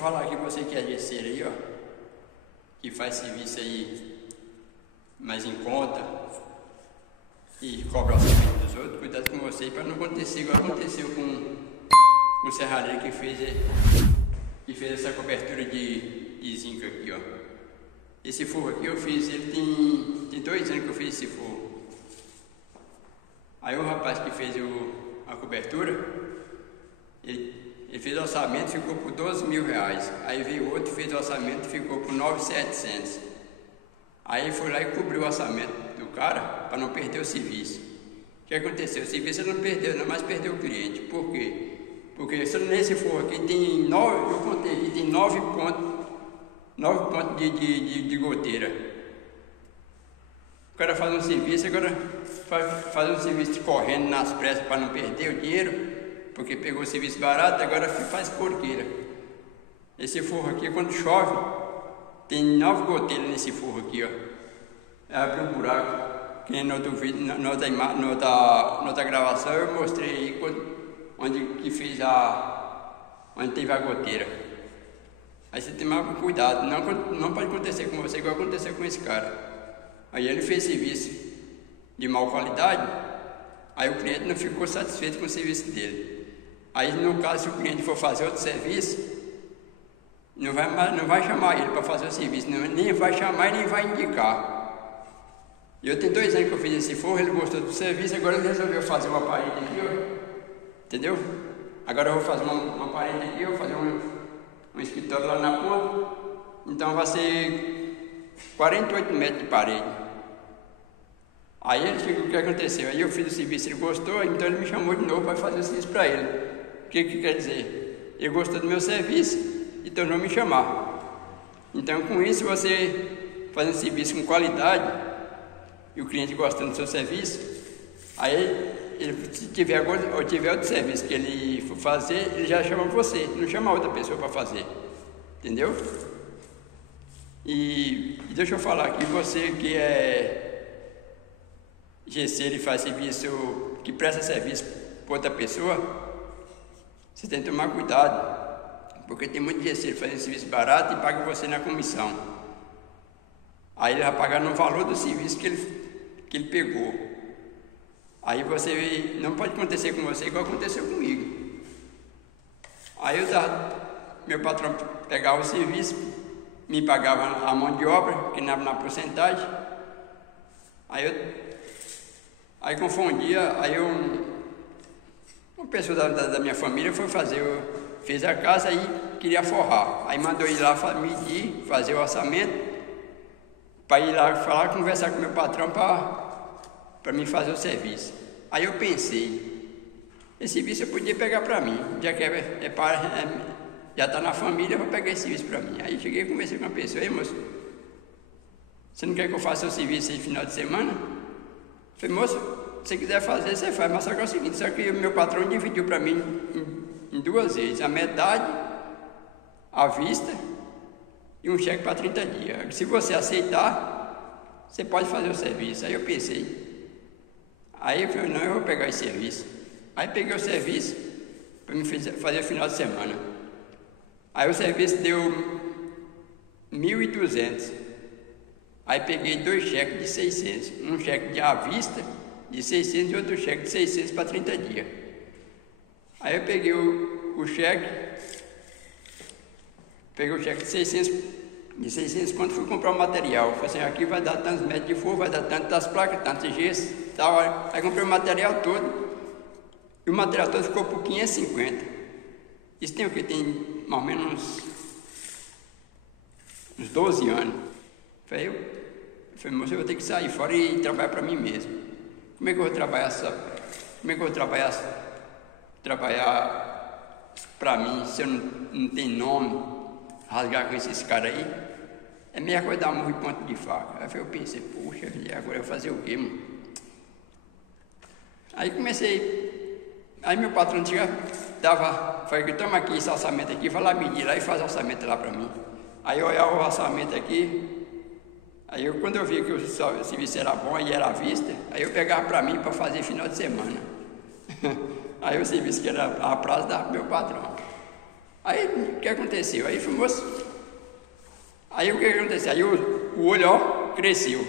falar aqui, você que é gesseiro aí, ó, que faz serviço aí mais em conta e cobra o serviço dos outros, cuidado com você para não acontecer igual aconteceu com o serralheiro que fez essa cobertura de zinco aqui, ó. Esse forro aqui eu fiz, ele tem 2 anos que eu fiz esse forro. Aí o rapaz que fez a cobertura, ele fez o orçamento, ficou por R$12.000. Aí veio outro, fez o orçamento, ficou por R$9.700. Aí ele foi lá e cobriu o orçamento do cara para não perder o serviço. O que aconteceu? O serviço ele não perdeu, não, mas perdeu o cliente. Por quê? Porque nesse forro aqui tem 9, eu contei aqui, tem 9 pontos de goteira. O cara faz um serviço, agora faz um serviço correndo nas pressas para não perder o dinheiro, porque pegou o serviço barato, agora faz porqueira. Esse forro aqui, quando chove, tem 9 goteiras nesse forro aqui, ó. Abre um buraco, que nem no outro vídeo, na outra gravação eu mostrei aí onde teve a goteira. Aí você tem mais cuidado, não pode acontecer com você igual aconteceu com esse cara. Aí ele fez serviço de má qualidade, aí o cliente não ficou satisfeito com o serviço dele. Aí no caso, se o cliente for fazer outro serviço, não vai chamar ele para fazer o serviço, nem vai chamar e nem vai indicar. E eu tenho 2 anos que eu fiz esse forro, ele gostou do serviço, agora ele resolveu fazer uma parede aqui, ó. Entendeu? Agora eu vou fazer uma parede aqui, eu vou fazer um escritório lá na ponta. Então vai ser 48 metros de parede. Aí o que aconteceu? Aí eu fiz o serviço, ele gostou, então ele me chamou de novo para fazer o serviço para ele. O que quer dizer? Ele gostou do meu serviço e tornou me chamar. Então com isso você faz um serviço com qualidade e o cliente gostando do seu serviço, aí se tiver outro serviço que ele for fazer, ele já chama você, não chama outra pessoa para fazer, entendeu? E deixa eu falar aqui, você que é gesseiro e faz serviço, que presta serviço para outra pessoa, você tem que tomar cuidado, porque tem muito gesseiro fazendo serviço barato e paga você na comissão. Aí ele vai pagar no valor do serviço que ele pegou. Aí não pode acontecer com você igual aconteceu comigo. Aí meu patrão pegava o serviço, me pagava a mão de obra, que na porcentagem. Aí confundia, uma pessoa da minha família fez a casa e queria forrar. Aí mandou ir lá medir, fazer o orçamento, para ir lá conversar com meu patrão para mim fazer o serviço. Aí eu pensei, esse serviço eu podia pegar para mim, já que já está na família, eu vou pegar esse serviço para mim. Aí cheguei e conversei com uma pessoa, moço, você não quer que eu faça o serviço aí no final de semana? Eu falei, moço, se você quiser fazer, você faz, mas só que é o seguinte, só que o meu patrão dividiu para mim em 2 vezes, a metade, à vista, e um cheque para 30 dias. Se você aceitar, você pode fazer o serviço. Aí eu pensei, aí eu falei, não, eu vou pegar esse serviço. Aí peguei o serviço para me fazer o final de semana. Aí o serviço deu 1.200. Aí peguei 2 cheques de 600. Um cheque de à vista de 600 e outro cheque de 600 para 30 dias. Aí eu peguei o cheque de 600 quando fui comprar o material. Falei assim, aqui vai dar tantos metros de forro, vai dar tantas placas, tantos gesso, tal. Aí comprei o material todo. E o material todo ficou por 550. Isso tem o que? Tem mais ou menos uns 12 anos. Falei, moço, eu vou ter que sair fora e trabalhar para mim mesmo. Como é que eu vou trabalhar para mim se eu não tenho nome? Rasgar com esses caras aí, é a mesma coisa dar murro e ponto de faca. Aí eu pensei, puxa, agora eu vou fazer o quê, mano? Aí meu patrão falei, toma aqui esse orçamento aqui, vai lá medir lá e faz orçamento lá pra mim. Aí eu olhava o orçamento aqui, quando eu vi que o serviço era bom e era à vista, aí eu pegava pra mim para fazer final de semana. Aí o serviço que era a prazo dava pro meu patrão. Aí o que aconteceu? Aí foi, moço. Aí o que aconteceu? Aí o olho, ó, cresceu.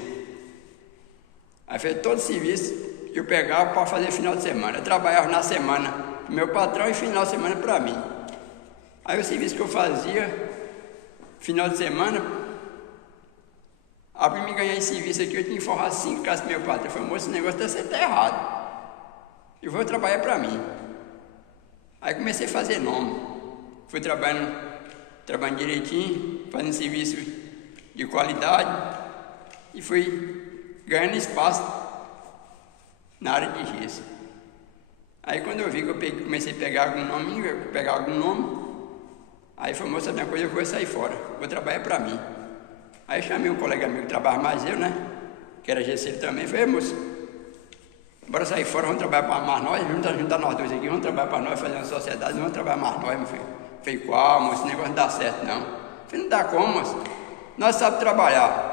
Aí fez todo o serviço que eu pegava para fazer final de semana. Eu trabalhava na semana pro meu patrão e final de semana para mim. Aí o serviço que eu fazia, final de semana, para mim ganhar esse serviço aqui, eu tinha que forrar 5 casas pro meu patrão. Eu falei, moço, esse negócio tá errado. Eu vou trabalhar para mim. Aí comecei a fazer nome. Fui trabalhando direitinho, fazendo serviço de qualidade e fui ganhando espaço na área de gesso. Aí quando eu vi que eu comecei a pegar algum nome, aí foi, moça, a minha coisa, eu vou sair fora, vou trabalhar para mim. Aí chamei um colega meu que trabalha mais eu, né, que era gesseiro também, falei, moço, bora sair fora, vamos trabalhar para mais nós, juntar nós dois aqui, vamos trabalhar para nós, fazer uma sociedade, vamos trabalhar mais nós, meu filho. Falei, qual, moço, esse negócio não dá certo não. Falei, não dá como, moço, nós sabemos trabalhar.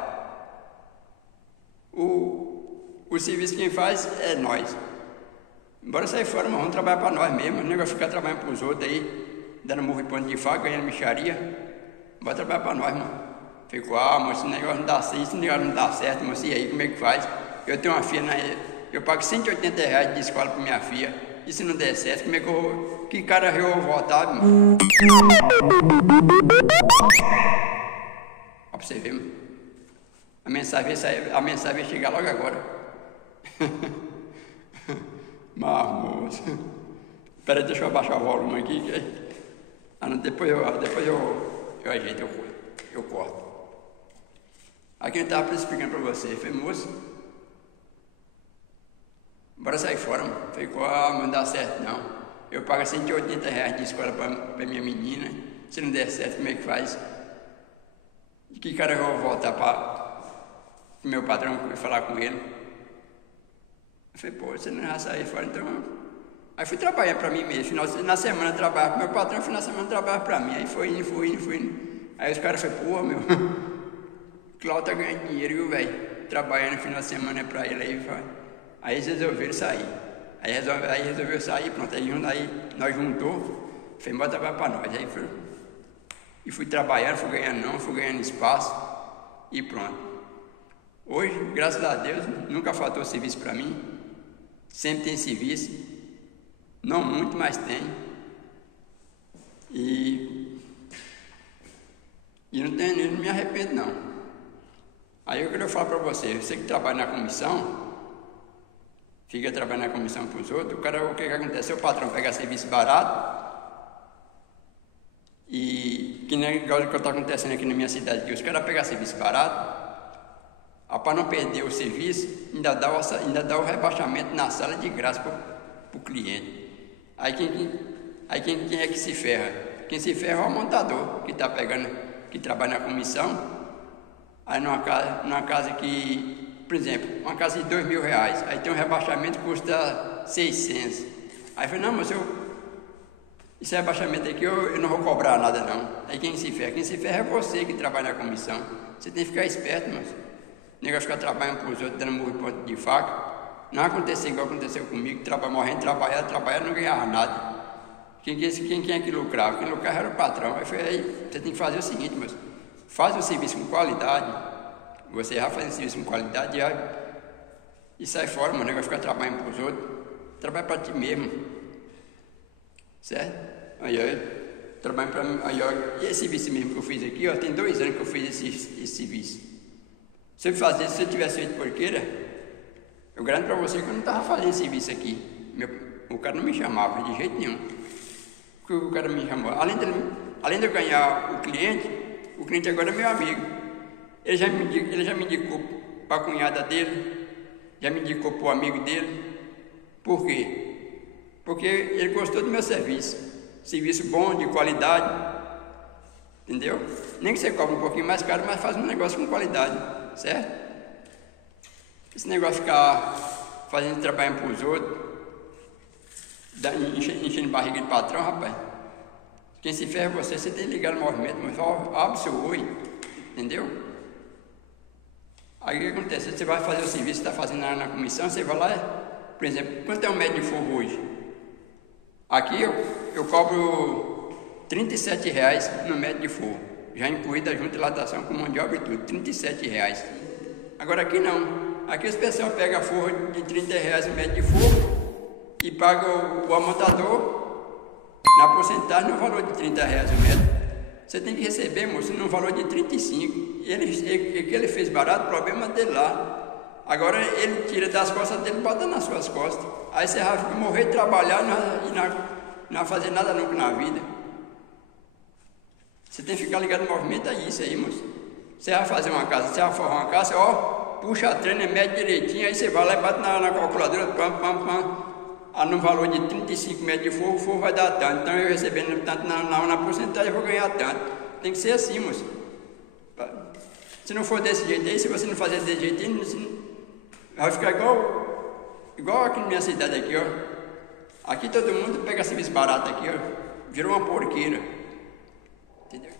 O serviço que quem faz é nós. Bora sair fora, mas vamos trabalhar para nós mesmo. O negócio de ficar trabalhando para os outros aí, dando murro e ponto de faca, ganhando micharia. Bora trabalhar para nós, mano. Ficou, moço, esse negócio não dá certo, esse negócio não dá certo, moço, e aí como é que faz? Eu tenho uma filha, eu pago R$180 de escola para minha filha. E se não der certo, como é que eu vou? Que cara eu vou voltar, mano? Ó, pra você ver, mano. A mensagem vai chegar logo agora. Mas, moço, peraí, deixa eu abaixar o volume aqui. Depois eu ajeito, eu corto. Aqui eu estava explicando para você, falei, moço, bora sair fora, mano. Falei, não dá certo não. Eu pago R$180 de escola para minha menina, se não der certo, como é que faz? De que cara eu vou voltar para o meu patrão falar com ele? Eu falei, pô, você não vai sair fora, então... Aí fui trabalhar para mim mesmo, na semana eu trabalhava para o meu patrão, final de semana eu trabalhava para mim, aí foi indo. Aí os caras falaram, pô, meu, Cláudio tá ganhando dinheiro, viu, velho? Trabalhando no final de semana é para ele, aí eles resolveram sair. Aí resolveu sair, pronto, aí nós juntou, fez bota trabalhar para nós, aí fui trabalhando, fui ganhando espaço e pronto. Hoje, graças a Deus, nunca faltou serviço para mim, sempre tem serviço, não muito, mas tem. E não me arrependo não. Aí eu quero falar para você que trabalha na comissão, fica trabalhando na comissão para os outros, o que acontece? O patrão pega serviço barato, e que nem igual que está acontecendo aqui na minha cidade, que os caras pegam serviço barato, para não perder o serviço, ainda dá o rebaixamento na sala de graça para o cliente. Aí quem é que se ferra? Quem se ferra é o montador, que trabalha na comissão. Aí numa casa que, por exemplo, uma casa de R$2.000, aí tem um rebaixamento que custa 600. Aí eu falei, não, mas esse rebaixamento aqui eu não vou cobrar nada não. Aí quem se ferra é você que trabalha na comissão. Você tem que ficar esperto, mas o negócio de ficar trabalhando para os outros, dando murro e ponto de faca. Não aconteceu igual aconteceu comigo, morrendo, trabalhar, não ganhava nada. Quem é que lucrava? Quem lucrava era o patrão. Aí você tem que fazer o seguinte, mas faz o serviço com qualidade. Você já faz o serviço com qualidade e sai fora, mano. O negócio de ficar trabalhando para os outros. Trabalha para ti mesmo. Certo? Aí eu trabalho para mim. E esse serviço mesmo que eu fiz aqui, tem 2 anos que eu fiz esse serviço. Se eu tivesse feito porqueira, eu garanto para você que eu não estava fazendo serviço aqui. O cara não me chamava de jeito nenhum. Porque o cara me chamou. Além de eu ganhar o cliente agora é meu amigo. Ele já me indicou para a cunhada dele, já me indicou para o amigo dele. Por quê? Porque ele gostou do meu serviço. Serviço bom, de qualidade. Entendeu? Nem que você cobre um pouquinho mais caro, mas faz um negócio com qualidade. Certo? Esse negócio de ficar fazendo trabalho para os outros, enchendo barriga de patrão, rapaz. Quem se ferra é você tem que ligar no movimento, mas abre seu olho, entendeu? Aí o que acontece? Você vai fazer o serviço que está fazendo na comissão, você vai lá, por exemplo, quanto é um metro de forro hoje? Aqui eu cobro R$37 no metro de forro, já incluída junto de dilatação com mão de obra e tudo, R$37. Agora aqui não. Aqui os pessoal pega forro de R$30 o metro de forro e paga o amontador na porcentagem no valor de R$30 o metro. Você tem que receber, moço, no valor de 35. Ele fez barato, o problema dele lá. Agora ele tira das costas dele e bota nas suas costas. Aí você vai morrer de trabalhar e não vai fazer nada nunca na vida. Você tem que ficar ligado no movimento, é isso aí, moço. Você vai fazer uma casa, você vai forrar uma casa, ó, puxa a trena, mede direitinho, aí você vai lá e bate na calculadora, no valor de 35 metros de forro, o forro vai dar tanto. Então eu recebendo tanto na porcentagem, eu vou ganhar tanto. Tem que ser assim, moço. Se não for desse jeito aí, se você não fazer desse jeito aí, vai ficar igual aqui na minha cidade aqui, ó. Aqui todo mundo pega serviço barato aqui, ó. Virou uma porqueira. Entendeu?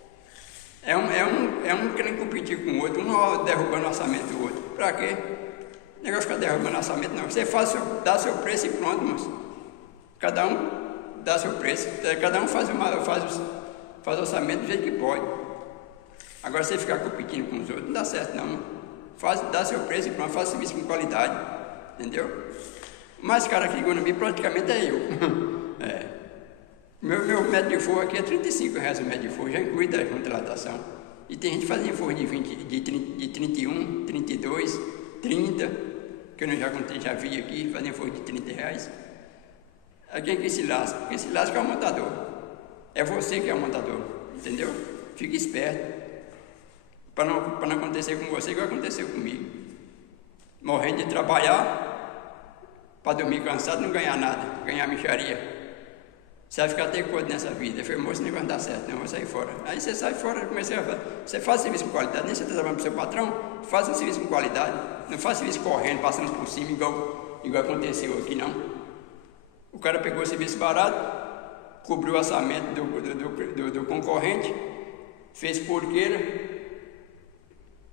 É um querendo competir com o outro, um derrubando o orçamento do outro. Pra quê? O negócio fica derrubando orçamento, não. Você dá seu preço e pronto, moço. Cada um dá seu preço. Cada um faz orçamento do jeito que pode. Agora você ficar competindo com os outros, não dá certo, não. Dá seu preço e pronto, faz serviço com qualidade. Entendeu? O mais caro aqui de Guanambi praticamente é eu. Meu metro de forro aqui é R$35 o metro de forro, já inclui da junta de dilatação. E tem gente fazendo forro de 31, 32, 30, que eu já vi aqui, fazendo forro de R$30. Aqui é quem se lasca? Quem se lasca é o montador. É você que é o montador, entendeu? Fique esperto. Para não acontecer com você igual aconteceu comigo. Morrendo de trabalhar, para dormir cansado, não ganhar nada, ganhar mixaria. Você vai ficar até quando nessa vida? Eu falei, moço, não vai dar certo, não, eu vou sair fora. Aí você sai fora, comecei a fazer. Você faz serviço com qualidade, nem você está trabalhando para o seu patrão, faz um serviço com qualidade. Não faz serviço correndo, passando por cima, igual aconteceu aqui, não. O cara pegou o serviço barato, cobriu o orçamento do concorrente, fez porqueira,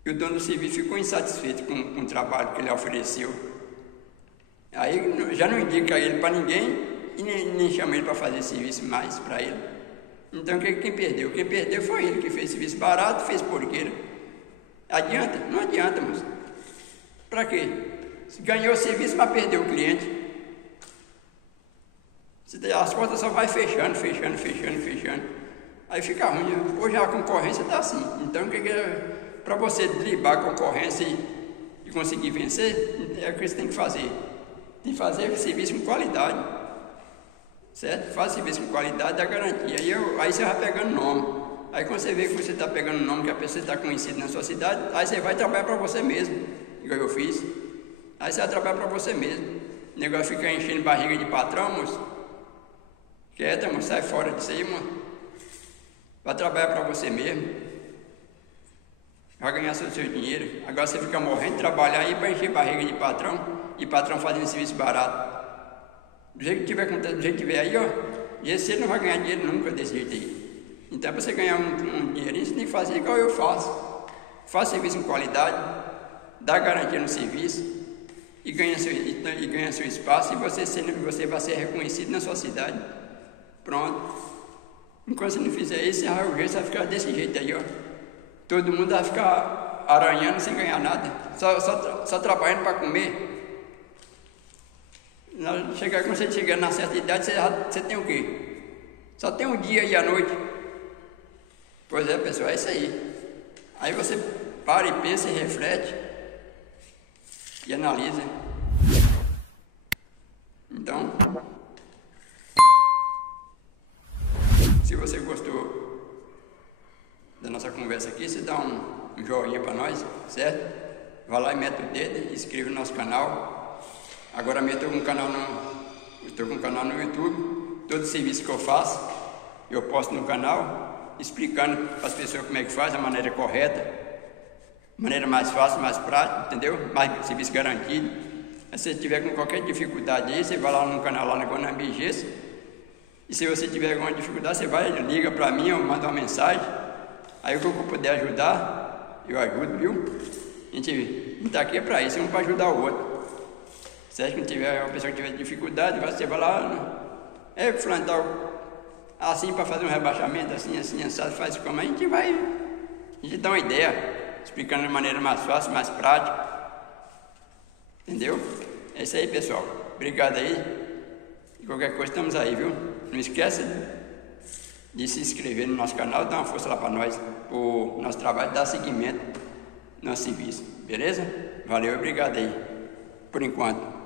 e o dono do serviço ficou insatisfeito com o trabalho que ele ofereceu. Aí já não indica ele para ninguém, e nem chama ele para fazer serviço mais para ele. Então quem perdeu? Quem perdeu foi ele, que fez serviço barato, fez porqueira. Adianta? Não adianta, moço. Para quê? Ganhou o serviço, mas perdeu o cliente. As portas só vai fechando. Aí fica ruim. Hoje a concorrência está assim. Então para você driblar a concorrência e conseguir vencer, é o que você tem que fazer. Tem que fazer serviço com qualidade. Certo? Faz serviço com qualidade, dá garantia. Aí você vai pegando nome. Aí quando você vê que você está pegando nome, que a pessoa está conhecida na sua cidade, aí você vai trabalhar para você mesmo, igual eu fiz. Aí você vai trabalhar para você mesmo. O negócio fica enchendo barriga de patrão, moço. Quieta, moço, sai fora disso aí, mano. Vai trabalhar para você mesmo. Vai ganhar seu dinheiro. Agora você fica morrendo de trabalhar aí para encher barriga de patrão, e patrão fazendo serviço barato. Do jeito que tiver acontecendo, do jeito que tiver aí, ó, você não vai ganhar dinheiro nunca desse jeito aí. Então, para você ganhar um dinheirinho, você tem que fazer igual eu faço. Faça serviço com qualidade, dá garantia no serviço e ganha seu espaço, e você vai ser reconhecido na sua cidade. Pronto. Enquanto você não fizer isso, você vai ficar desse jeito aí, ó. Todo mundo vai ficar arranhando sem ganhar nada, só trabalhando para comer. Quando você chegar na certa idade, você tem o quê? Só tem um dia e a noite. Pois é, pessoal, é isso aí. Aí você para e pensa e reflete e analisa. Então, se você gostou da nossa conversa aqui, você dá um joinha para nós, certo? Vai lá e mete o dedo, inscreva no nosso canal. Agora mesmo estou com um canal no YouTube. Todo serviço que eu faço, eu posto no canal, explicando para as pessoas como é que faz, a maneira correta, maneira mais fácil, mais prática, entendeu? Mais serviço garantido. Se você tiver com qualquer dificuldade aí, você vai lá no canal lá na Guanambi Gesso. E se você tiver alguma dificuldade, você vai, liga para mim, eu mando uma mensagem. Aí o que eu puder ajudar, eu ajudo, viu? A gente está aqui para isso, um para ajudar o outro. Se uma pessoa que tiver dificuldade, você vai lá, fulano tal, assim para fazer um rebaixamento, assim, assado, faz como a gente dá uma ideia, explicando de maneira mais fácil, mais prática. Entendeu? É isso aí, pessoal. Obrigado aí. E qualquer coisa estamos aí, viu? Não esquece de se inscrever no nosso canal e dar uma força lá para nós, o nosso trabalho, dar seguimento no nosso serviço. Beleza? Valeu e obrigado aí. Por enquanto.